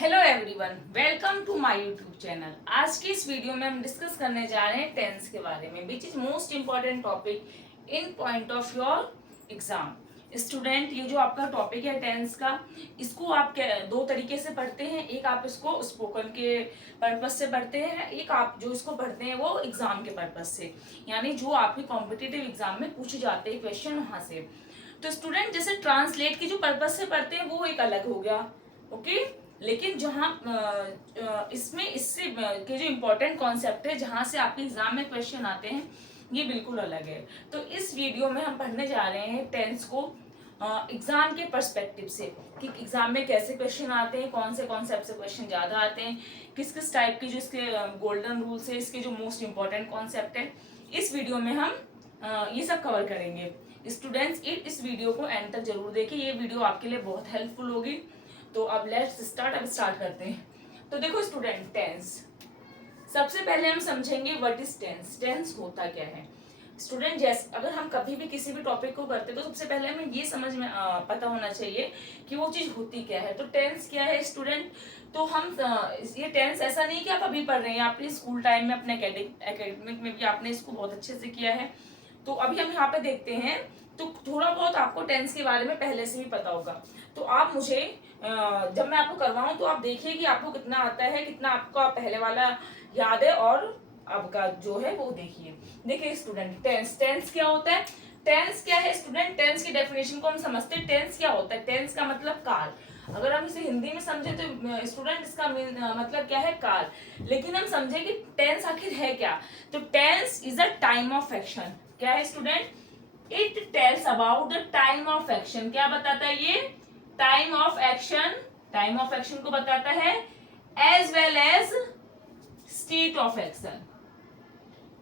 Hello everyone, welcome to my YouTube channel. आज की इस वीडियो में हम डिस्कस करने जा रहे हैं टेंस के बारे में, which is most important topic in point of your exam. Student, ये जो आपका टॉपिक है टेंस का, इसको आप दो तरीके से पढ़ते हैं। एक आप इसको स्पोकन के पर्पज से पढ़ते हैं, एक आप जो इसको पढ़ते हैं वो एग्जाम के पर्पज से, यानी जो आपके कॉम्पिटिटिव एग्जाम में पूछे जाते हैं क्वेश्चन वहां से। तो स्टूडेंट, जैसे ट्रांसलेट की जो पर्पज से पढ़ते हैं वो एक अलग हो गया, ओके। लेकिन जहाँ इसमें इससे के जो इम्पोर्टेंट कॉन्सेप्ट है जहाँ से आपके एग्जाम में क्वेश्चन आते हैं, ये बिल्कुल अलग है। तो इस वीडियो में हम पढ़ने जा रहे हैं टेंस को एग्जाम के पर्सपेक्टिव से, कि एग्जाम में कैसे क्वेश्चन आते हैं, कौन से कॉन्सेप्ट से क्वेश्चन ज़्यादा आते हैं, किस किस टाइप की जो इसके गोल्डन रूल्स है, इसके जो मोस्ट इम्पॉर्टेंट कॉन्सेप्ट है, इस वीडियो में हम ये सब कवर करेंगे। स्टूडेंट्स, इस वीडियो को एंड तक जरूर देखें, ये वीडियो आपके लिए बहुत हेल्पफुल होगी। तो अब लेट्स स्टार्ट, अब स्टार्ट करते हैं। तो देखो स्टूडेंट, टेंस सबसे पहले हम समझेंगे व्हाट इज टेंस। टेंस होता क्या है स्टूडेंट। जैसे अगर हम कभी भी किसी भी टॉपिक को करते तो सबसे पहले हमें ये समझ में पता होना चाहिए कि वो चीज होती क्या है। तो टेंस क्या है स्टूडेंट। तो हम ये टेंस ऐसा नहीं कि आप अभी पढ़ रहे हैं, आपने स्कूल टाइम में अपने एकेडमिक में भी आपने इसको बहुत अच्छे से किया है। तो अभी हम यहाँ पे देखते हैं, तो थोड़ा बहुत आपको टेंस के बारे में पहले से भी पता होगा। तो आप मुझे जब मैं आपको करवाऊं तो आप देखिए कि आपको कितना आता है, कितना आपका पहले वाला याद है, और अब का जो है वो देखिए। देखिए स्टूडेंट, टेंस टेंस क्या होता है। टेंस क्या है स्टूडेंट। टेंस की डेफिनेशन को हम समझते हैं। टेंस क्या होता है। टेंस का मतलब काल। अगर हम इसे हिंदी में समझे तो स्टूडेंट इसका मतलब क्या है, काल। लेकिन हम समझे कि टेंस आखिर है क्या। तो tense is a time of action. क्या है student. It tells about the time of action. क्या बताता है ये, time of action. Time of action को बताता है, as well as state of action.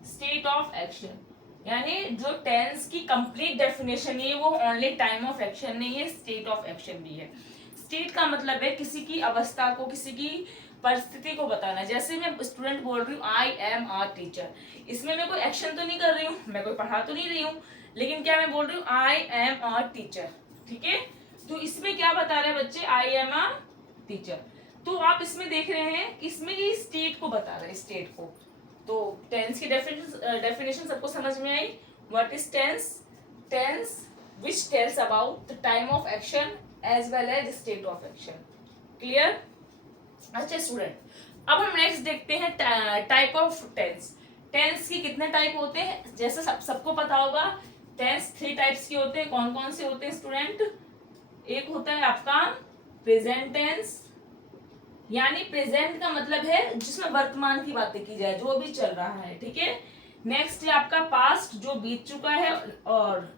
State of action यानी जो टेंस की कंप्लीट डेफिनेशन है वो ओनली टाइम ऑफ एक्शन नहीं है, स्टेट ऑफ एक्शन भी है। स्टेट का मतलब है किसी की अवस्था को, किसी की परिस्थिति को बताना। जैसे मैं स्टूडेंट बोल रही हूँ आई एम आर टीचर, इसमें मैं कोई एक्शन तो नहीं कर रही हूँ, मैं कोई पढ़ा तो नहीं रही हूँ, लेकिन क्या मैं बोल रही हूँ आई एम आर टीचर, ठीक है। तो इसमें क्या बता रहे हैं बच्चे, आई एम आ टीचर। तो आप इसमें देख रहे हैं, इसमें ये स्टेट को बता रहा है, स्टेट को। तो टेंस की डेफिनेशन सबको समझ में आई। What is tense. Tense which tells about the time of action as well as state of action. Clear. अच्छा स्टूडेंट, अब हम नेक्स्ट देखते हैं टाइप ऑफ टेंस। टेंस की कितने टाइप होते हैं, जैसे सबको पता होगा टेंस 3 टाइप्स के होते हैं। कौन कौन से होते हैं स्टूडेंट। एक होता है आपका प्रेजेंट टेंस, यानी प्रेजेंट का मतलब है जिसमें वर्तमान की बातें की जाए, जो भी चल रहा है, ठीक है। नेक्स्ट है आपका पास्ट, जो बीत चुका है, और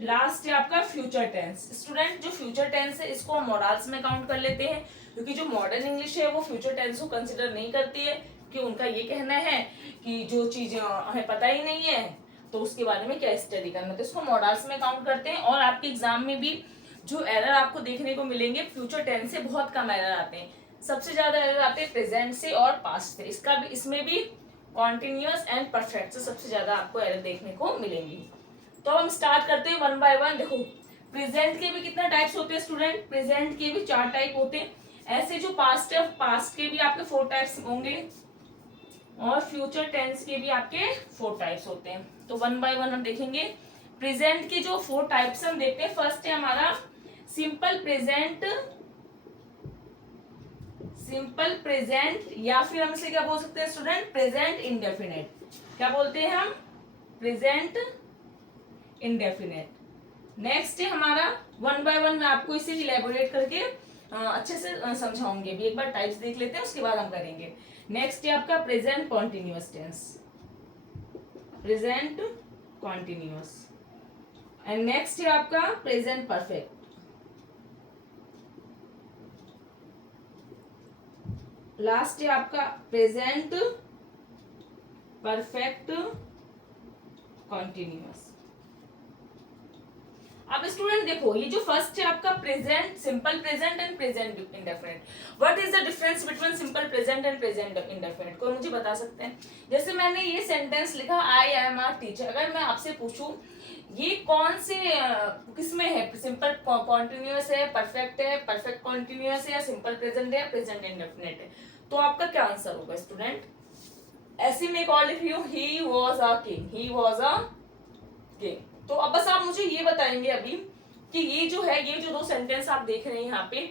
लास्ट है आपका फ्यूचर टेंस। स्टूडेंट, जो फ्यूचर टेंस है इसको हम मॉडल्स में काउंट कर लेते हैं, क्योंकि जो मॉडर्न इंग्लिश है वो फ्यूचर टेंस को कंसिडर नहीं करती है, कि उनका ये कहना है कि जो चीज हमें पता ही नहीं है तो उसके बारे में क्या स्टडी करना, तो इसको मॉडल्स में काउंट करते हैं। और आपके एग्जाम में भी जो एरर आपको देखने को मिलेंगे फ्यूचर टेंस से बहुत कम एरर आते हैं। सबसे ज्यादा एरर आते हैं प्रेजेंट से और पास्ट से। इसका भी, इसमें भी कॉन्टिन्यूअस एंड परफेक्ट से सबसे ज्यादा आपको एरर देखने को मिलेंगी। तो हम स्टार्ट करते हैं वन बाय वन। देखो प्रेजेंट के भी कितने टाइप्स होते हैं स्टूडेंट। प्रेजेंट के भी 4 टाइप होते हैं। ऐसे जो पास्ट है, पास्ट के भी आपके 4 टाइप्स होंगे, और फ्यूचर टेंस के भी आपके 4 टाइप्स होते हैं। तो वन बाय वन हम देखेंगे। प्रेजेंट के जो 4 टाइप्स हम देखते हैं, फर्स्ट है हमारा सिंपल प्रेजेंट। सिंपल प्रेजेंट, या फिर हम इसे क्या बोल सकते हैं स्टूडेंट, प्रेजेंट इंडेफिनेट। क्या बोलते हैं हम, प्रेजेंट इंडेफिनेट। नेक्स्ट है हमारा, वन बाय वन मैं आपको इसे इलेबोरेट करके अच्छे से समझाऊंगी। अभी एक बार टाइप्स देख लेते हैं, उसके बाद हम करेंगे। नेक्स्ट है आपका present continuous tense. Present continuous. And next है आपका प्रेजेंट परफेक्ट। लास्ट है आपका प्रेजेंट परफेक्ट कॉन्टिन्यूअस। अब स्टूडेंट देखो, ये जो फर्स्ट है आपका present, simple present and present indefinite, what is the difference between simple present and present indefinite, कोई मुझे बता सकते हैं? जैसे मैंने ये सेंटेंस लिखा, आई एम अ टीचर, अगर मैं आपसे पूछूं ये कौन से किसमें है, सिंपल कॉन्टिन्यूअस है, परफेक्ट कॉन्टिन्यूअस है, या सिंपल प्रेजेंट है, या प्रेजेंट इंडेफिनिट है, तो आपका क्या आंसर होगा स्टूडेंट? ऐसे में एक और लिख लियो, he was a king, he was a king. तो अब बस आप मुझे ये बताएंगे अभी कि ये जो है, ये जो दो सेंटेंस आप देख रहे हैं यहाँ पे,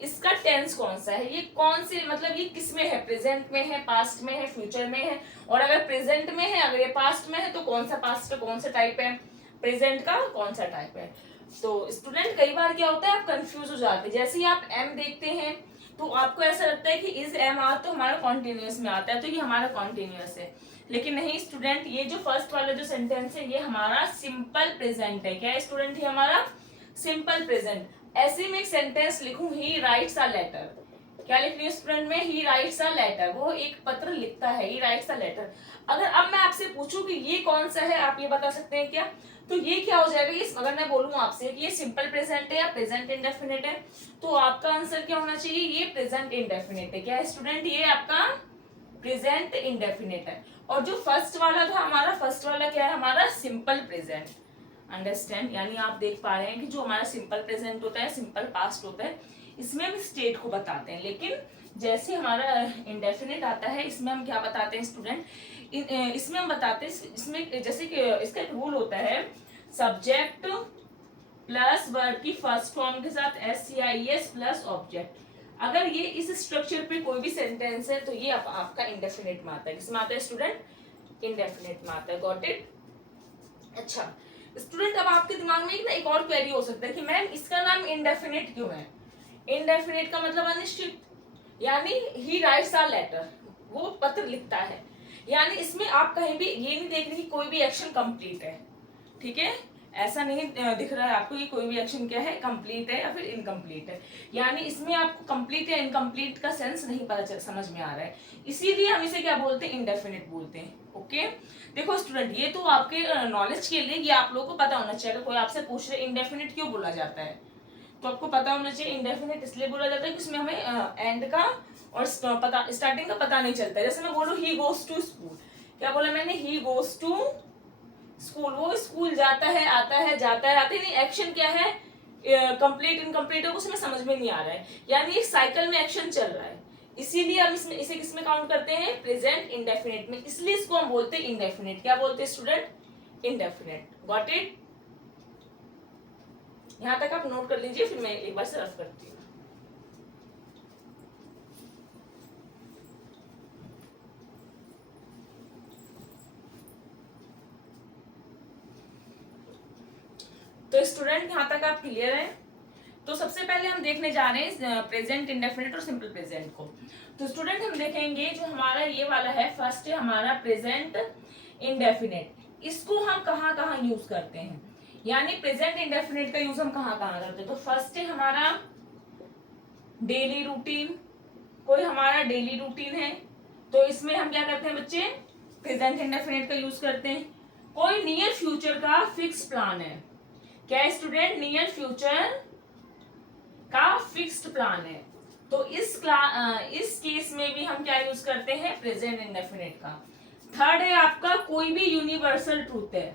इसका टेंस कौन सा है, ये कौन से, मतलब ये किस में है, प्रेजेंट में है, पास्ट में है, फ्यूचर में है, और अगर प्रेजेंट में है, अगर ये पास्ट में है, तो कौन सा पास्ट का कौन सा टाइप है, प्रेजेंट का कौन सा टाइप है? तो स्टूडेंट कई बार क्या होता है, आप कंफ्यूज हो जाते हैं, जैसे ही आप एम देखते हैं तो आपको ऐसा लगता है कि इज एम आर तो हमारा कॉन्टिन्यूअस में आता है, तो ये हमारा कॉन्टिन्यूअस है, लेकिन नहीं स्टूडेंट, ये जो फर्स्ट वाला जो सेंटेंस है ये हमारा सिंपल प्रेजेंट है। क्या है स्टूडेंट? ये हमारा सिंपल प्रेजेंट। ऐसे में एक सेंटेंस लिखूं, ही राइट्स अ लेटर, क्या लिख रही हूँ स्टूडेंट में, ही राइट्स अ लेटर, वो एक पत्र लिखता है, ही राइट्स अ लेटर। अगर अब मैं आपसे पूछूं कि ये कौन सा है, आप ये बता सकते हैं क्या? तो ये क्या हो जाएगा, ये अगर मैं बोलूं आपसे कि ये सिंपल प्रेजेंट है या प्रेजेंट इंडेफिनिट है, तो आपका आंसर क्या होना चाहिए, ये प्रेजेंट इंडेफिनिट है। क्या है स्टूडेंट? ये आपका प्रेजेंट इंडेफिनिट है। और जो फर्स्ट वाला था हमारा, फर्स्ट वाला क्या है हमारा, सिंपल प्रेजेंट। अंडरस्टैंड? यानी आप देख पा रहे हैं कि जो हमारा सिंपल प्रेजेंट होता है, सिंपल पास्ट होता है, इसमें हम स्टेट को बताते हैं, लेकिन जैसे हमारा इंडेफिनिट आता है, इसमें हम क्या बताते हैं स्टूडेंट, इसमें हम बताते हैं, इसमें जैसे कि इसका एक रूल होता है, सब्जेक्ट प्लस वर्ब की फर्स्ट फॉर्म के साथ SCIS प्लस ऑब्जेक्ट। अगर ये इस स्ट्रक्चर पे कोई भी सेंटेंस है तो ये आपका इंडेफिनिट में आता है। किसमें आता है स्टूडेंट? इंडेफिनिट में आता है। Got it? अच्छा स्टूडेंट, अब आपके दिमाग में एक और क्वेरी हो सकता है कि मैम इसका नाम इंडेफिनिट क्यों है? इंडेफिनिट का मतलब अनिश्चित, यानी ही राइट्स अ लेटर, वो पत्र लिखता है, यानी इसमें आप कहीं भी ये नहीं देख रहे कि कोई भी एक्शन कंप्लीट है, ठीक है? ऐसा नहीं दिख रहा है आपको कि कोई भी एक्शन क्या है, कंप्लीट है या फिर इनकम्प्लीट है, यानी इसमें आपको कंप्लीट या इनकम्प्लीट का सेंस नहीं पता समझ में आ रहा है, इसीलिए हम इसे क्या बोलते हैं, इंडेफिनिट बोलते हैं। ओके देखो स्टूडेंट, ये तो आपके नॉलेज के लिए, ये आप लोगों को पता होना चाहिए। अगर कोई आपसे पूछ रहे इंडेफिनिट क्यों बोला जाता है, तो आपको पता होना चाहिए इंडेफिनिट इसलिए बोला जाता है कि उसमें हमें एंड का और स्टार्टिंग का पता नहीं चलता है। जैसे मैं बोलूँ ही गोज टू स्कूल, क्या बोला मैंने, ही गोज टू स्कूल, वो स्कूल जाता है, आता है, जाता है, आता है, नहीं एक्शन क्या है, कंप्लीट इनकम्प्लीट है, उसमें समझ में नहीं आ रहा है, यानी एक साइकिल में एक्शन चल रहा है, इसीलिए हम इसमें इसे किसमें काउंट करते हैं, प्रेजेंट इंडेफिनिट में, इसलिए इसको हम बोलते हैं इंडेफिनिट। क्या बोलते हैं स्टूडेंट? इंडेफिनिट। Got it? यहां तक आप नोट कर लीजिए, फिर मैं एक बार से रफ करती हूँ। तो स्टूडेंट यहां तक आप क्लियर हैं? तो सबसे पहले हम देखने जा रहे हैं प्रेजेंट इंडेफिनिट और सिंपल प्रेजेंट को। तो स्टूडेंट हम देखेंगे जो हमारा ये वाला है, फर्स्ट है हमारा प्रेजेंट इंडेफिनिट, इसको हम कहाँ कहाँ यूज करते हैं, यानी प्रेजेंट इंडेफिनिट का यूज हम कहाँ कहाँ करते हैं। तो फर्स्ट है हमारा डेली रूटीन, कोई हमारा डेली रूटीन है तो इसमें हम क्या करते हैं बच्चे, प्रेजेंट इंडेफिनिट का यूज करते हैं। कोई नियर फ्यूचर का फिक्स प्लान है, क्या है स्टूडेंट, नियर फ्यूचर का फिक्स्ड प्लान है, तो इस केस में भी हम क्या यूज करते हैं, प्रेजेंट इंडेफिनिट का। थर्ड है आपका कोई भी यूनिवर्सल ट्रूथ है,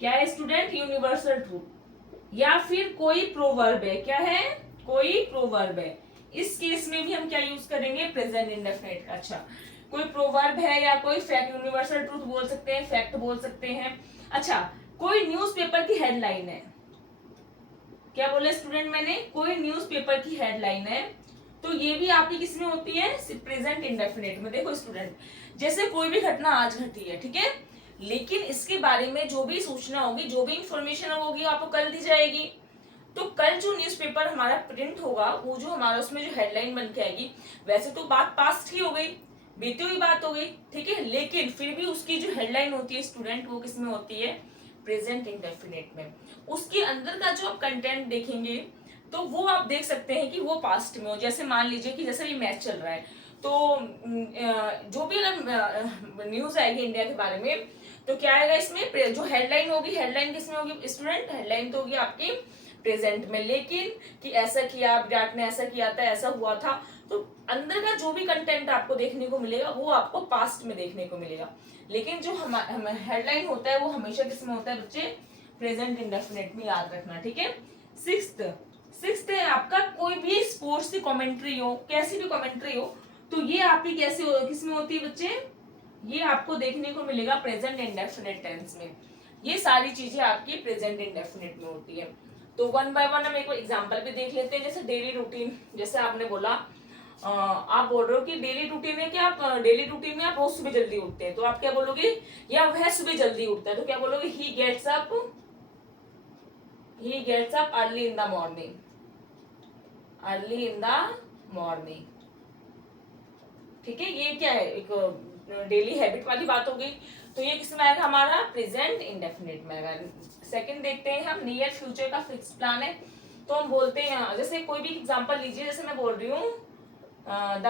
क्या है स्टूडेंट, यूनिवर्सल ट्रूथ, या फिर कोई प्रोवर्ब है, क्या है, कोई प्रोवर्ब है, इस केस में भी हम क्या यूज करेंगे, प्रेजेंट इंडेफिनिट का। अच्छा कोई प्रोवर्ब है या कोई फैक्ट, यूनिवर्सल ट्रूथ बोल सकते हैं, फैक्ट बोल सकते हैं। अच्छा कोई न्यूज़पेपर की हेडलाइन है, क्या बोले स्टूडेंट मैंने, कोई न्यूज़पेपर की हेडलाइन है, तो ये भी आपकी किसमें होती है, प्रेजेंट इंडेफिनिट में। देखो स्टूडेंट, जैसे कोई भी घटना आज घटी है, ठीक है, लेकिन इसके बारे में जो भी सूचना होगी, जो भी इंफॉर्मेशन होगी आपको कल दी जाएगी, तो कल जो न्यूज़पेपर हमारा प्रिंट होगा, वो जो हमारा उसमें जो हेडलाइन बन के आएगी, वैसे तो बात पास्ट ही हो गई, बीती हुई बात हो गई, ठीक है, लेकिन फिर भी उसकी जो हेडलाइन होती है स्टूडेंट, वो किसमें होती है, प्रेजेंट इंडेफिनिट में। उसके अंदर का जो आप कंटेंट देखेंगे तो वो आप देख सकते हैं कि वो पास्ट में हो। जैसे मान लीजिए कि जैसे भी मैच चल रहा है, तो जो भी अगर न्यूज आएगी इंडिया के बारे में, तो क्या आएगा इसमें, जो हेडलाइन होगी, हेडलाइन किसमें होगी स्टूडेंट, हेडलाइन तो होगी आपकी प्रेजेंट में, लेकिन कि ऐसा किया, विराट ने ऐसा किया था, ऐसा हुआ था, तो अंदर का जो भी कंटेंट आपको देखने को मिलेगा वो आपको पास्ट में देखने को मिलेगा। लेकिन जो हेडलाइन होता है वो हमेशा किसमें होता है बच्चे, प्रेजेंट इंडेफिनिट में, याद रखना, ठीक है। सिक्स्थ है आपका, कोई भी स्पोर्ट्स की कमेंट्री हो, कैसी भी कमेंट्री हो, तो ये आपकी कैसे किसमें होती है बच्चे, ये आपको देखने को मिलेगा प्रेजेंट इंडेफिनिट टेंस में। ये सारी चीजें आपकी प्रेजेंट इंडेफिनिट में होती है। तो वन बाय वन हम एक एग्जांपल भी देख लेते हैं। जैसे डेली रूटीन, जैसे आपने बोला, आप बोल रहे हो कि डेली रूटीन है कि आप डेली रूटीन में आप रोज सुबह जल्दी उठते हैं, तो आप क्या बोलोगे, या वह सुबह जल्दी उठता है, तो क्या बोलोगे, he gets up early in the morning, early in the morning, ठीक है। ये क्या है, एक डेली हैबिट वाली बात हो गई, तो ये किसमें आएगा, हमारा प्रेजेंट इंडेफिनिट में आएगा। सेकंड देखते हैं हम, नियर फ्यूचर का फिक्स प्लान है, तो हम बोलते हैं, जैसे कोई भी एग्जांपल लीजिए, जैसे मैं बोल रही हूँ the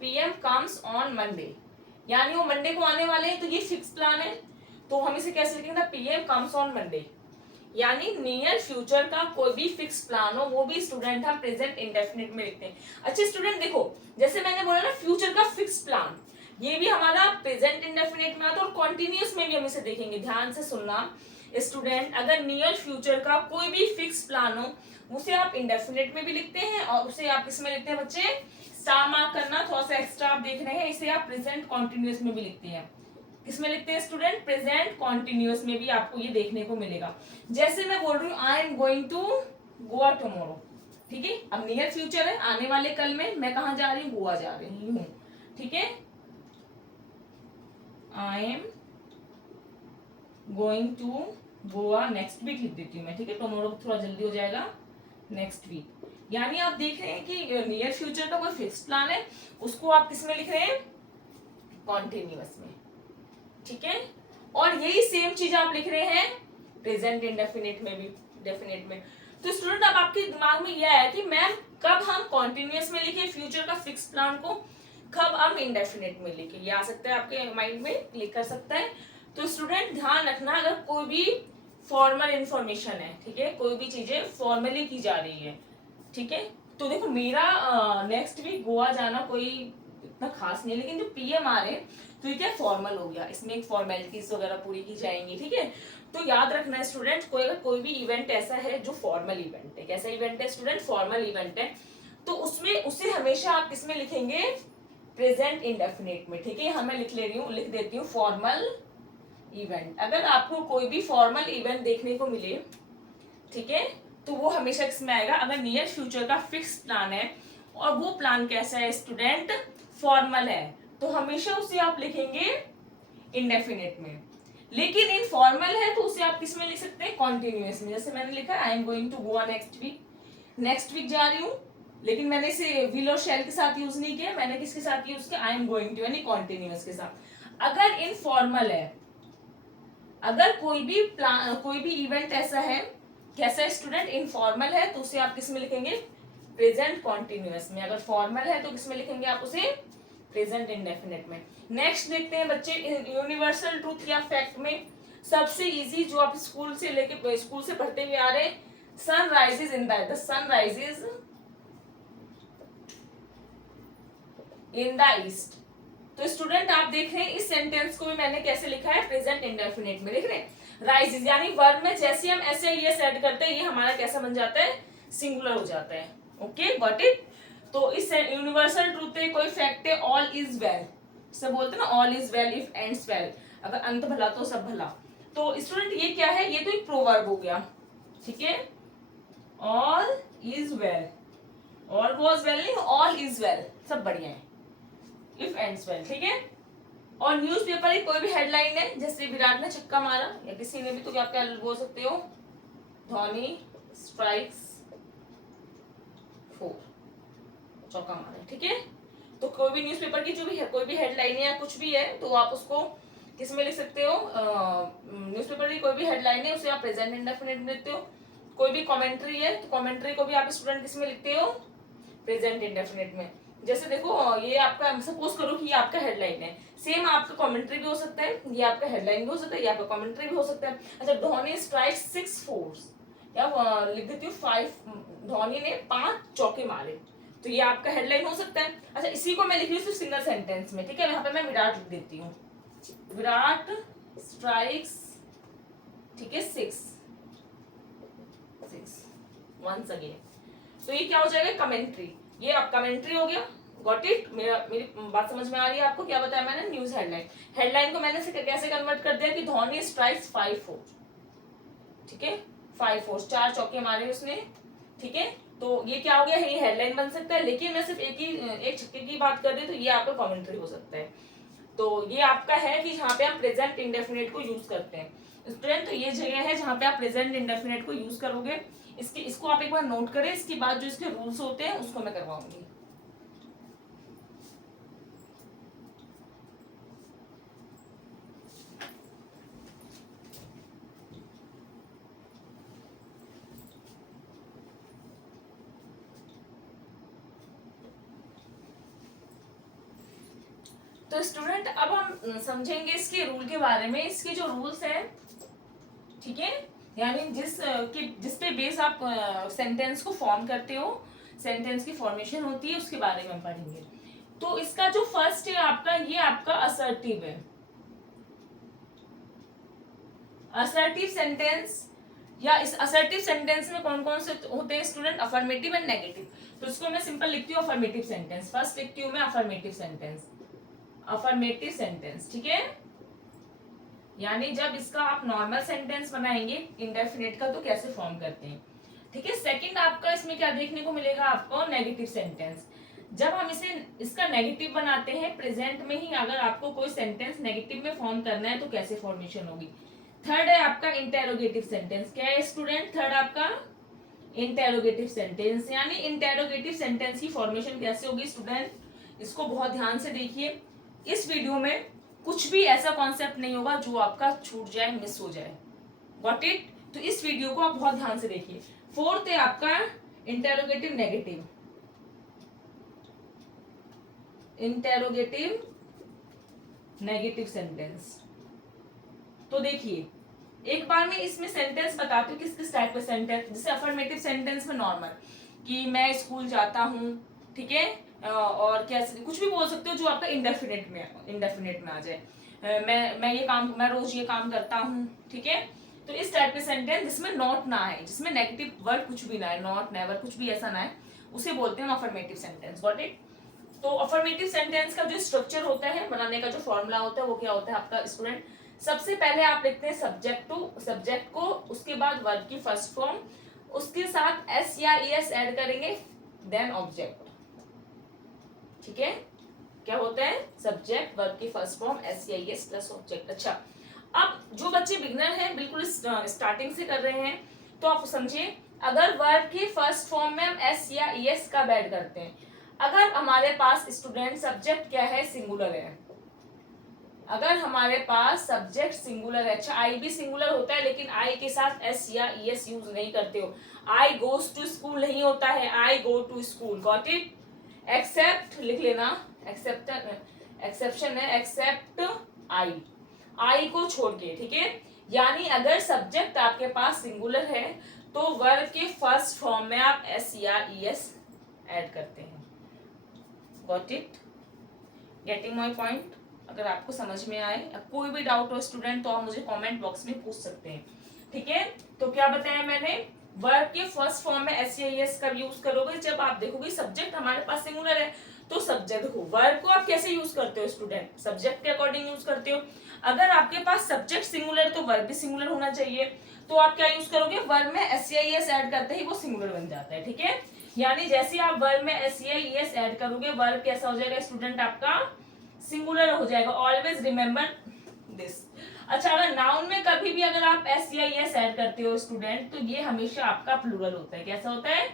PM comes on Monday, यानी वो मंडे को आने वाले हैं, तो ये फिक्स प्लान है, तो हम इसे कैसे लिखेंगे, the PM comes on Monday, यानी नियर फ्यूचर का कोई भी फिक्स प्लान हो वो भी स्टूडेंट हम प्रेजेंट इंडेफिनिट में लिखते हैं। अच्छा स्टूडेंट देखो, जैसे मैंने बोला ना फ्यूचर का फिक्स प्लान, ये भी हमारा प्रेजेंट इंडेफिनिट में आता है, और कॉन्टिन्यूस में भी हम इसे देखेंगे, ध्यान से सुनना स्टूडेंट। अगर नियर फ्यूचर का कोई भी फिक्स प्लान हो उसे आप इंडेफिनिट में भी लिखते हैं, और उसे आप किसमें लिखते हैं बच्चे, स्टार मार्क करना, थोड़ा सा एक्स्ट्रा आप देख रहे हैं, इसे आप प्रेजेंट कॉन्टिन्यूस में भी लिखते हैं। किसमें लिखते हैं स्टूडेंट, प्रेजेंट कॉन्टिन्यूस में भी आपको ये देखने को मिलेगा। जैसे मैं बोल रही हूँ I am going to Goa tomorrow, ठीक है, अब नियर फ्यूचर है, आने वाले कल में मैं कहा जा रही हूँ, गोवा जा रही हूँ, ठीक है। I am going to Goa next week लिख देती हूँ मैं, ठीक है, टुमारो थोड़ा जल्दी हो जाएगा, नेक्स्ट वीक। यानी आप देख रहे हैं कि नियर फ्यूचर का कोई फिक्स प्लान है, उसको आप किसमें लिख रहे हैं, कॉन्टिन्यूअस में, ठीक है। और यही सेम चीज आप लिख रहे हैं प्रेजेंट इंडेफिनिट में भी, डेफिनिट में। तो स्टूडेंट अब आपके दिमाग में यह है कि मैम कब हम कॉन्टिन्यूअस में लिखे फ्यूचर का फिक्स प्लान को, कब हम इंडेफिनिट में लिखे, ये आ सकता है आपके माइंड में, क्लिक कर सकता है। तो स्टूडेंट ध्यान रखना, अगर कोई भी फॉर्मल इंफॉर्मेशन है, ठीक है, कोई भी चीजें फॉर्मली की जा रही है, ठीक है, तो देखो मेरा नेक्स्ट वीक गोवा जाना कोई इतना खास नहीं है, लेकिन जो पीएम आ रहे हैं तो ये क्या फॉर्मल हो गया, इसमें एक फॉर्मेलिटीज वगैरह पूरी की जाएंगी, ठीक है। तो याद रखना है स्टूडेंट, कोई भी इवेंट ऐसा है जो फॉर्मल इवेंट है, कैसा इवेंट है स्टूडेंट, फॉर्मल इवेंट है, तो उसमें उसे हमेशा आप किसमें लिखेंगे, प्रेजेंट इंडेफिनिट में, ठीक है। हमें लिख देती हूँ फॉर्मल इवेंट। अगर आपको कोई भी फॉर्मल इवेंट देखने को मिले, ठीक है, तो वो हमेशा किसमें आएगा, अगर नियर फ्यूचर का फिक्स प्लान है और वो प्लान कैसा है स्टूडेंट, फॉर्मल है, तो हमेशा उसे आप लिखेंगे इंडेफिनिट में। लेकिन इनफॉर्मल है तो उसे आप किसमें लिख सकते हैं, कॉन्टिन्यूअस में। जैसे मैंने लिखा I am going to Goa next week जा रही हूँ, लेकिन मैंने इसे विल और शैल के साथ यूज नहीं किया, मैंने किसके साथ यूज किया, आई एम गोइंग टू, यानी कॉन्टिन्यूअस के साथ। अगर इनफॉर्मल है, अगर कोई भी इवेंट ऐसा है, कैसा स्टूडेंट इनफॉर्मल है, तो उसे आप किसमें लिखेंगे, प्रेजेंट कॉन्टिन्यूअस में। अगर फॉर्मल है तो किसमें लिखेंगे आप उसे, प्रेजेंट इंडेफिनिट में। नेक्स्ट देखते हैं बच्चे, यूनिवर्सल ट्रूथ या फैक्ट में सबसे इजी जो आप स्कूल से पढ़ते हुए आ रहे हैं, sun rises in the east. तो स्टूडेंट आप देख रहे हैं इस सेंटेंस को भी मैंने कैसे लिखा है, प्रेजेंट इंडेफिनिट में, देख रहे हैं, राइजेज, यानी वर्ब में जैसे हम ऐसे ये ऐड करते हैं, ये हमारा कैसा बन जाता है, सिंगुलर हो जाता है। Okay, got it. तो इस यूनिवर्सल ट्रूथ है, कोई फैक्ट है, ऑल इज वेल, से बोलते हैं ना, all is well if ends well, अगर अंत भला तो सब भला। तो स्टूडेंट ये क्या है, ये तो एक प्रोवर्ब हो गया, ठीक है, all is well, all was well नहीं, ऑल इज वेल, सब बढ़िया है, इफ एंड्स वेल, ठीक है। और न्यूज़पेपर की कोई भी हेडलाइन है, जैसे विराट ने छक्का मारा, या किसी ने भी, तो क्या क्या बोल सकते हो, धोनी स्ट्राइक्स 4, चौका मारा, ठीक है। तो कोई भी न्यूज़पेपर की जो भी है, कोई भी हेडलाइन है या कुछ भी है, तो आप उसको किसमें लिख सकते हो, न्यूज़पेपर की कोई भी हेडलाइन है उसे आप प्रेजेंट इंडेफिनिट में लिखते हो। कोई भी कमेंट्री है तो कमेंट्री को भी आप स्टूडेंट किसमें लिखते हो, प्रेजेंट इंडेफिनिट में। जैसे देखो ये आपका, सपोज करो कि ये आपका हेडलाइन है, सेम आपका कमेंट्री भी हो सकता है, ये आपका हेडलाइन भी हो सकता है, ये आपका कमेंट्री भी हो सकता है। अच्छा, धोनी स्ट्राइक 6 फोर्स, या लिख देती हूँ 5, धोनी ने 5 चौके मारे, तो ये आपका हेडलाइन हो सकता है। अच्छा, इसी को मैं लिख रही हूँ सिंगल सेंटेंस में, ठीक है, यहाँ पे मैं विराट लिख देती हूँ, विराट स्ट्राइक्स, ठीक है, 6 वंस अगेन। तो ये क्या हो जाएगा, कमेंट्री, ये आप कमेंट्री हो गया। गॉट इट, मेरी बात समझ में आ रही है आपको? क्या बताया मैंने, न्यूज हेडलाइन, हेडलाइन को मैंने कैसे कन्वर्ट कर दिया कि धोनी स्ट्राइक्स 5 4, ठीक है, 5 4, 4 चौके मारे उसने, ठीक है। तो ये क्या हो गया, ये हेडलाइन बन सकता है, लेकिन मैं सिर्फ एक छक्के की बात कर रही हूँ, तो ये आपका कमेंट्री हो सकता है। तो ये आपका है कि जहाँ पे आप प्रेजेंट इंडेफिनिट को यूज करते हैं स्टूडेंट, तो ये जगह है जहाँ पे आप प्रेजेंट इंडेफिनिट को यूज करोगे। इसको आप एक बार नोट करें, इसके बाद जो इसके रूल्स होते हैं उसको मैं करवाऊंगी। तो स्टूडेंट अब हम समझेंगे इसके रूल के बारे में। इसके जो रूल्स हैं, ठीक है, यानी जिस पे बेस आप सेंटेंस को फॉर्म करते हो, सेंटेंस की फॉर्मेशन होती है, उसके बारे में हम पढ़ेंगे। तो इसका जो फर्स्ट है आपका, ये आपका असर्टिव है। असर्टिव सेंटेंस, या इस असर्टिव सेंटेंस में कौन कौन से होते हैं स्टूडेंट, अफर्मेटिव एंड नेगेटिव। तो इसको मैं सिंपल लिखती हूँ अफर्मेटिव सेंटेंस, फर्स्ट लिखती हूँ मैं अफर्मेटिव सेंटेंस, अफर्मेटिव सेंटेंस, ठीक है। यानी जब इसका आप नॉर्मल सेंटेंस बनाएंगे इंडेफिनिट का, तो कैसे फॉर्म करते हैं, ठीक है। सेकंड आपका इसमें क्या देखने को मिलेगा आपको, नेगेटिव सेंटेंस। जब हम इसका नेगेटिव बनाते हैं प्रेजेंट में ही, अगर आपको कोई सेंटेंस नेगेटिव में फॉर्म करना है तो कैसे फॉर्मेशन होगी। थर्ड है आपका इंटेरोगेटिव सेंटेंस। क्या है स्टूडेंट, थर्ड आपका इंटेरोगेटिव सेंटेंस। यानी इंटेरोगेटिव सेंटेंस की फॉर्मेशन कैसे होगी स्टूडेंट, इसको बहुत ध्यान से देखिए। इस वीडियो में कुछ भी ऐसा कॉन्सेप्ट नहीं होगा जो आपका छूट जाए, मिस हो जाए। Got it? तो इस वीडियो को आप बहुत ध्यान से देखिए। फोर्थ है आपका interrogative negative, interrogative negative sentence. तो देखिए, एक बार मैं इसमें सेंटेंस बताती हूँ किस किस टाइप के सेंटेंस। जैसे अफर्मेटिव सेंटेंस में नॉर्मल कि मैं स्कूल जाता हूँ, ठीक है, और कैसे कुछ भी बोल सकते हो जो आपका इंडेफिनिट में आ जाए। मैं रोज ये काम करता हूँ, ठीक है। तो इस टाइप के सेंटेंस जिसमें नॉट ना है, जिसमें नेगेटिव वर्ड कुछ भी ना है, नॉट, नेवर, कुछ भी ऐसा ना है, उसे बोलते हैं अफर्मेटिव सेंटेंस। Got it? तो अफर्मेटिव सेंटेंस का जो स्ट्रक्चर होता है, बनाने का जो फॉर्मूला होता है, वो क्या होता है आपका स्टूडेंट, सबसे पहले आप लिखते हैं सब्जेक्ट को, उसके बाद वर्ब की फर्स्ट फॉर्म, उसके साथ एस या ईएस ऐड करेंगे, देन ऑब्जेक्ट, ठीक है। क्या होता है, सब्जेक्ट, वर्ब की फर्स्ट फॉर्म, एस या ईएस प्लस ऑब्जेक्ट। अच्छा, अब जो बच्चे बिगनर हैं, बिल्कुल स्टार्टिंग से कर रहे हैं, तो आप समझिए, अगर वर्ब की फर्स्ट फॉर्म में हम एस या ईएस का ऐड करते हैं, अगर हमारे पास स्टूडेंट सब्जेक्ट क्या है, सिंगुलर है, अगर हमारे पास सब्जेक्ट सिंगुलर है, अच्छा आई भी सिंगुलर होता है, लेकिन आई के साथ एस या ईएस यूज नहीं करते हो, आई गोज टू स्कूल नहीं होता है, I go to school. Got it? Except लिख लेना, एक्सेप्शन है, एक्सेप्ट आई को छोड़ के, ठीक है। यानी अगर सब्जेक्ट आपके पास सिंगुलर है तो वर्ब के फर्स्ट फॉर्म में आप एस या ईएस ऐड करते हैं। Got it? Getting my point? अगर आपको समझ में आए या कोई भी डाउट हो स्टूडेंट, तो आप मुझे कमेंट बॉक्स में पूछ सकते हैं, ठीक है। तो क्या बताया मैंने, वर्ब के फर्स्ट फॉर्म में एस या ईएस का यूज करोगे जब आप देखोगे सब्जेक्ट हमारे पास सिंगुलर है, तो सब्जेक्ट देखो, वर्ब को आप कैसे यूज करते हो स्टूडेंट, सब्जेक्ट के अकॉर्डिंग यूज करते हो। अगर आपके पास सब्जेक्ट सिंगुलर तो वर्ब भी सिंगुलर होना चाहिए, तो आप क्या यूज करोगे, वर्ब में एस या ईएस ऐड करते ही वो सिंगुलर बन जाता है, ठीक है। यानी जैसे आप वर्ब में एस या ईएस ऐड करोगे, वर्ब कैसा हो जाएगा स्टूडेंट, आपका सिंगुलर हो जाएगा। Always remember this. अच्छा, अगर नाउन में कभी भी अगर आप एस या ईएस ऐड करते हो स्टूडेंट, तो ये हमेशा आपका प्लूरल होता है। कैसा होता है,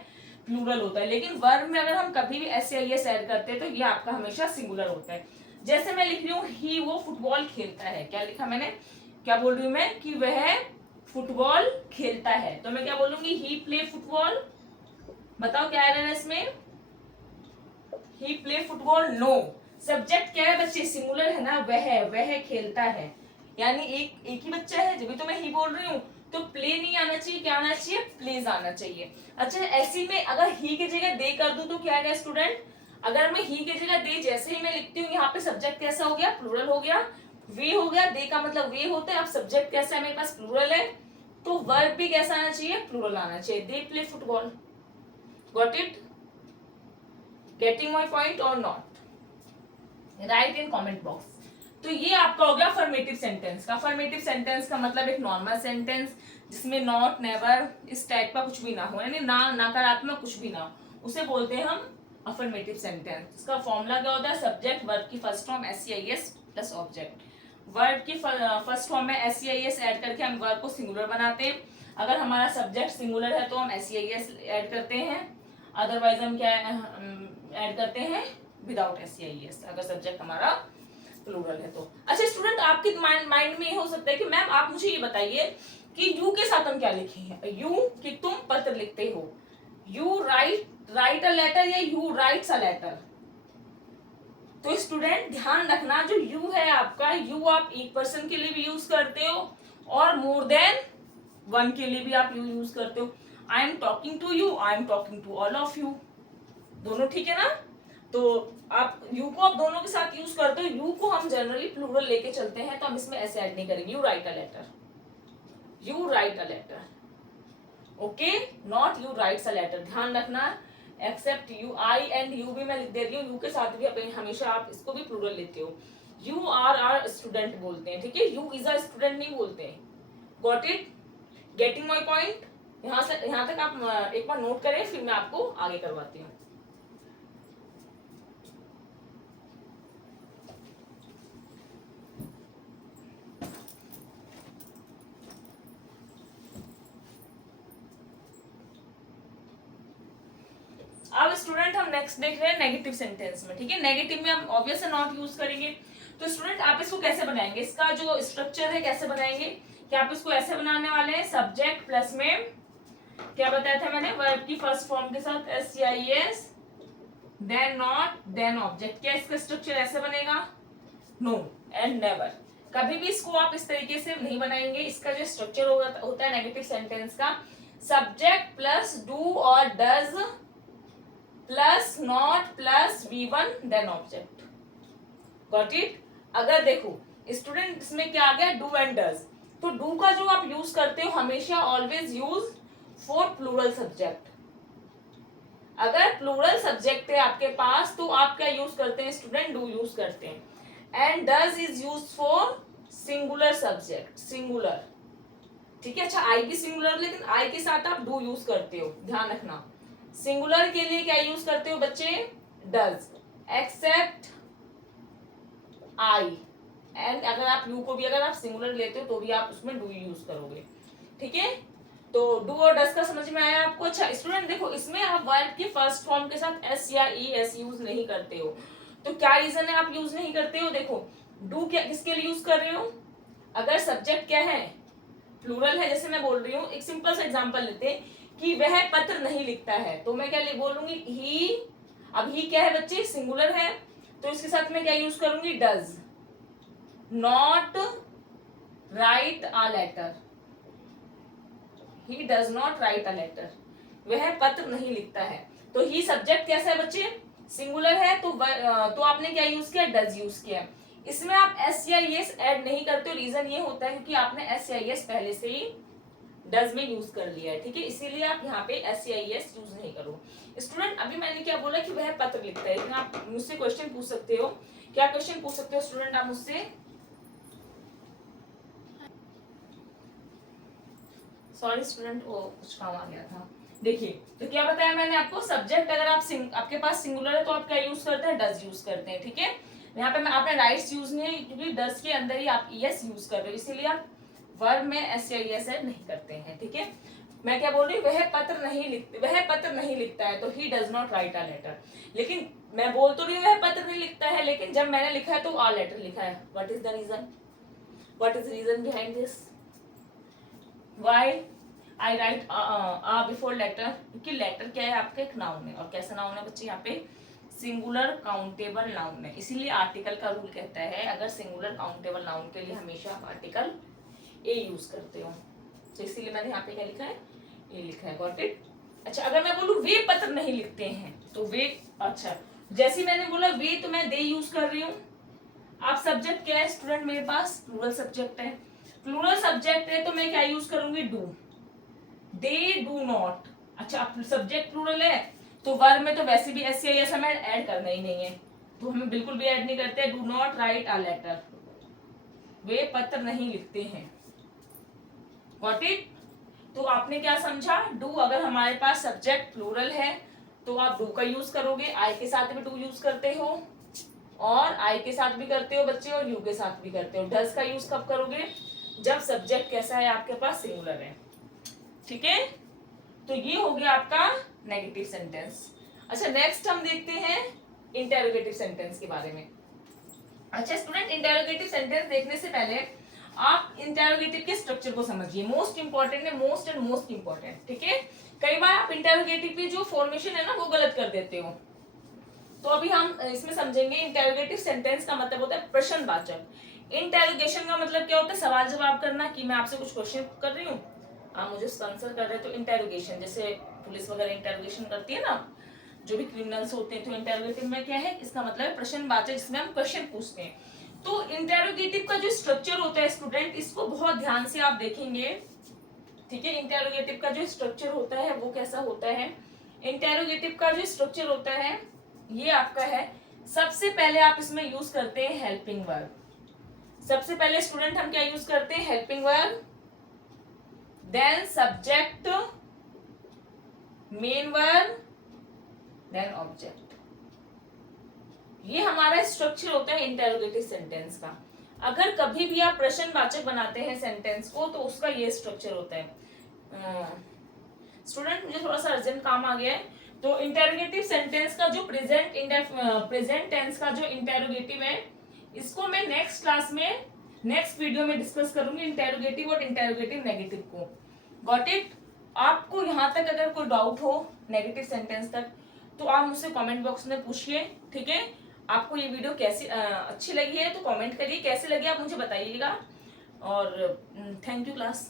प्लूरल होता है। लेकिन वर्ब में अगर हम कभी भी एस या ईएस ऐड करते हैं, तो ये आपका हमेशा सिंगुलर होता है। जैसे मैं लिख रही हूँ, ही वो फुटबॉल खेलता है। क्या लिखा मैंने, क्या बोल रही हूँ मैं, कि वह फुटबॉल खेलता है, तो मैं क्या बोलूंगी, ही प्ले फुटबॉल। बताओ क्या एरर है इसमें, ही प्ले फुटबॉल, नो। सब्जेक्ट क्या है बच्चे, सिंगुलर है ना, वह खेलता है, यानी एक ही बच्चा है, जब भी तो मैं ही बोल रही हूँ। तो प्ले नहीं आना चाहिए, क्या आना चाहिए, प्लेज आना चाहिए। अच्छा, ऐसी में अगर ही की जगह दे कर दूं तो क्या आएगा स्टूडेंट, अगर मैं ही की जगह दे जैसे ही मैं लिखती हूँ, यहाँ पे सब्जेक्ट कैसा हो गया, प्लूरल हो गया, वे हो गया, दे का मतलब वे होता है। अब सब्जेक्ट कैसा है, मेरे पास प्लूरल है, तो वर्ब भी कैसा आना चाहिए, प्लूरल आना चाहिए, they play football. Got it, getting my point और not, write in comment box. तो ये आपका हो गया अफर्मेटिव सेंटेंस का। अफर्मेटिव सेंटेंस का मतलब एक नॉर्मल सेंटेंस जिसमें नॉट, नेवर इस टाइप का कुछ भी ना हो, यानी ना नकारात्मक कुछ भी ना हो, उसे बोलते हैं हम अफर्मेटिव सेंटेंस। इसका फॉर्मूला क्या होता है, सब्जेक्ट वर्ब की first form SCIS plus object. Verb की फर्स्ट फॉर्म में SCIS ऐड करके हम वर्ब को सिंगुलर बनाते हैं। अगर हमारा सब्जेक्ट सिंगुलर है तो हम SCIS ऐड करते हैं, अदरवाइज हम क्या ऐड करते हैं, विदाउट SCIS, अगर सब्जेक्ट हमारा प्लूरल है तो। अच्छा स्टूडेंट, आपके माइंड में ये हो सकता है कि मैम आप मुझे ये बताइए कि यू के साथ हम क्या लिखें, यू कि तुम पत्र लिखते हो, यू राइट अ लेटर या यू राइट्स अ लेटर। तो स्टूडेंट ध्यान रखना, जो यू है आपका, यू आप एक पर्सन के लिए भी यूज करते हो और मोर देन वन के लिए भी आप यू यूज करते हो। I am talking to you, I am talking to all of you, दोनों ठीक है ना। तो आप यू को आप दोनों के साथ यूज करते हो, यू को हम जनरली प्लूरल लेके चलते हैं, तो हम इसमें ऐसे ऐड नहीं करेंगे, you write a letter, you write a letter, okay, not you writes a letter, ध्यान रखना। Except you, I and you भी मैं लिख दे रही हूँ, यू के साथ भी हमेशा आप इसको भी प्लूरल लेते हो। यू आर स्टूडेंट बोलते हैं, ठीक है, यू इज अ स्टूडेंट नहीं बोलते हैं। Got it, getting my point. यहाँ तक आप एक बार नोट करें, फिर मैं आपको आगे करवाती हूँ। अब स्टूडेंट हम नेक्स्ट देख रहे हैं नेगेटिव सेंटेंस में, ठीक है। नेगेटिव में हम ऑब्वियस नॉट यूज करेंगे। तो स्टूडेंट आप इसको कैसे बनाएंगे, इसका जो स्ट्रक्चर है कैसे बनाएंगे, कि आप इसको ऐसे बनाने वाले हैं, सब्जेक्ट प्लस में क्या बताया था मैंने, वर्ब की फर्स्ट फॉर्म के साथ SCIS, then not, then object. क्या इसका स्ट्रक्चर ऐसे बनेगा, नो एंड नेवर। कभी भी इसको आप इस तरीके से नहीं बनाएंगे। इसका जो स्ट्रक्चर होता है नेगेटिव सेंटेंस का, सब्जेक्ट प्लस डू और does plus not plus V1 then object. Got it. अगर देखो स्टूडेंट इसमें क्या आ गया, डू एंड डज, तो डू का जो आप यूज करते हो हमेशा always use for plural subject. अगर प्लूरल सब्जेक्ट है आपके पास तो आप क्या यूज करते हैं स्टूडेंट, डू यूज करते हैं। And does is use for singular subject, singular, ठीक है। अच्छा आई भी सिंगुलर, लेकिन आई के साथ आप डू यूज करते हो, ध्यान रखना। सिंगुलर के लिए क्या यूज करते हो बच्चे, डज, एक्सेप्ट आई। एंड अगर आप यू को भी अगर आप सिंगुलर लेते हो तो भी आप उसमें डू यूज करोगे, ठीक है। तो डू और डज का समझ में आया आपको। अच्छा स्टूडेंट देखो, इसमें आप वर्ब की फर्स्ट फॉर्म के साथ S या ES यूज नहीं करते हो। तो क्या रीजन है आप यूज नहीं करते हो, देखो डू क्या किसके लिए यूज कर रहे हो, अगर सब्जेक्ट क्या है, प्लूरल है, जैसे मैं बोल रही हूँ, एक सिंपल सा एग्जांपल लेते हैं कि वह पत्र नहीं लिखता है, तो मैं क्या बोलूंगी, ही। अब ही क्या है बच्चे, सिंगुलर है, तो इसके साथ मैं क्या यूज करूंगी, does not write a letter, he does not write a letter, वह पत्र नहीं लिखता है। तो ही सब्जेक्ट कैसा है बच्चे, सिंगुलर है, तो आपने क्या यूज किया, डज यूज किया। इसमें आप S या ES ऐड नहीं करते हो, रीजन ये होता है क्योंकि आपने S या ES पहले से ही डज में यूज कर लिया है, ठीक है, इसीलिए आप यहाँ पे S या ES यूज नहीं करो। स्टूडेंट अभी मैंने क्या बोला कि वह पत्र लिखता है, लेकिन आप मुझसे क्वेश्चन पूछ सकते हो, क्या क्वेश्चन पूछ सकते हो स्टूडेंट आप मुझसे, सॉरी स्टूडेंट वो कुछ काम आ गया था। देखिए तो क्या बताया मैंने आपको, सब्जेक्ट अगर आप आपके पास सिंगुलर है तो आप क्या यूज करते हैं, डज यूज करते हैं, ठीक है। यहाँ पे मैं आपने राइट्स यूज नहीं है क्योंकि डज के अंदर ही आप ES यूज कर रहे हो, इसीलिए आप वर्ब में S या ES ऐड नहीं करते हैं, ठीक है। मैं क्या बोल रही हूँ, वह पत्र नहीं लिखता है, तो he does not write a letter. लेकिन मैं बोल तो रही हूँ वह पत्र नहीं लिखता है, लेकिन जब मैंने लिखा है तो आ लेटर लिखा है। What is the reason, what is reason behind this, why I write before letter, क्योंकि लेटर क्या है आपका एक नाउन है, और कैसा नाउन है बच्चे यहाँ पे, सिंगुलर काउंटेबल नाउन है, इसीलिए आर्टिकल का रूल कहता है अगर सिंगुलर काउंटेबल नाउन के लिए हमेशा आप आर्टिकल ए यूज करते हो, तो इसीलिए मैंने यहाँ पे क्या लिखा है, ए लिखा है। Got it. अच्छा, अगर मैं बोलूँ वे पत्र नहीं लिखते हैं तो वे, अच्छा जैसे मैंने बोला वे, तो मैं दे यूज कर रही हूँ। अब सब्जेक्ट क्या है स्टूडेंट, मेरे पास प्लूरल सब्जेक्ट है, प्लूरल सब्जेक्ट है तो मैं क्या यूज करूंगी, डू। They do not. अच्छा, अब सब्जेक्ट प्लूरल है तो वर्ब में तो वैसे भी एस या हमें ऐड करना ही नहीं है, तो हमें बिल्कुल भी ऐड नहीं करते। Do not write a letter, वे पत्र नहीं लिखते हैं। Got it. तो आपने क्या समझा, डू अगर हमारे पास सब्जेक्ट प्लूरल है तो आप डू का यूज करोगे, आई के साथ भी डू यूज करते हो, और आई के साथ भी करते हो बच्चे, और यू के साथ भी करते हो। डज का यूज कब करोगे, जब सब्जेक्ट कैसा है आपके पास, सिंगुलर है। ठीक है, तो ये हो गया आपका नेगेटिव सेंटेंस। अच्छा, नेक्स्ट हम देखते हैं इंटेरोगेटिव सेंटेंस के बारे में। अच्छा स्टूडेंट, इंटेरोगेटिव सेंटेंस देखने से पहले आप इंटेरोगेटिव के स्ट्रक्चर को समझिए, मोस्ट इंपॉर्टेंट है, मोस्ट एंड मोस्ट इंपॉर्टेंट। ठीक है, कई बार आप इंटेरोगेटिव की जो फॉर्मेशन है ना वो गलत कर देते हो, तो अभी हम इसमें समझेंगे। इंटेरोगेटिव सेंटेंस का मतलब होता है प्रश्नवाचक। इंटेरोगेशन का मतलब क्या होता है, सवाल जवाब करना, कि मैं आपसे कुछ क्वेश्चन कर रही हूँ, आप मुझे आंसर कर रहे हैं, तो इंटेरोगेशन, जैसे पुलिस वगैरह इंटेरोगेशन करती है ना, जो भी क्रिमिनल्स होते हैं, तो इंटेरोगेटिव में क्या है, इसका मतलब है प्रश्नवाचक, जिसमें हम क्वेश्चन पूछते हैं। तो इंटेरोगेटिव का जो स्ट्रक्चर होता है स्टूडेंट, इसको बहुत ध्यान से आप देखेंगे। ठीक है, इंटेरोगेटिव का जो स्ट्रक्चर होता है वो कैसा होता है, इंटेरोगेटिव का जो स्ट्रक्चर होता है ये आपका है, सबसे पहले आप इसमें यूज करते हैं हेल्पिंग वर्ब। सबसे पहले स्टूडेंट हम क्या यूज करते हैं, helping verb, then subject, main verb, then object. ये हमारा स्ट्रक्चर होता है इंटेरोगेटिव सेंटेंस का। अगर कभी भी आप प्रश्नवाचक बनाते हैं सेंटेंस को तो उसका ये स्ट्रक्चर होता है। स्टूडेंट मुझे थोड़ा सा अर्जेंट काम आ गया है, तो इंटेरोगेटिव सेंटेंस का जो प्रेजेंट टेंस का जो इंटेरोगेटिव है, इसको मैं नेक्स्ट क्लास में, नेक्स्ट वीडियो में डिस्कस करूंगी, इंटेरोगेटिव और इंटेरोगेटिव नेगेटिव को। Got it. आपको यहाँ तक अगर कोई डाउट हो नेगेटिव सेंटेंस तक, तो आप मुझसे कमेंट बॉक्स में पूछिए। ठीक है, आपको ये वीडियो कैसी अच्छी लगी है तो कमेंट करिए, कैसी लगी आप मुझे बताइएगा। और थैंक यू क्लास।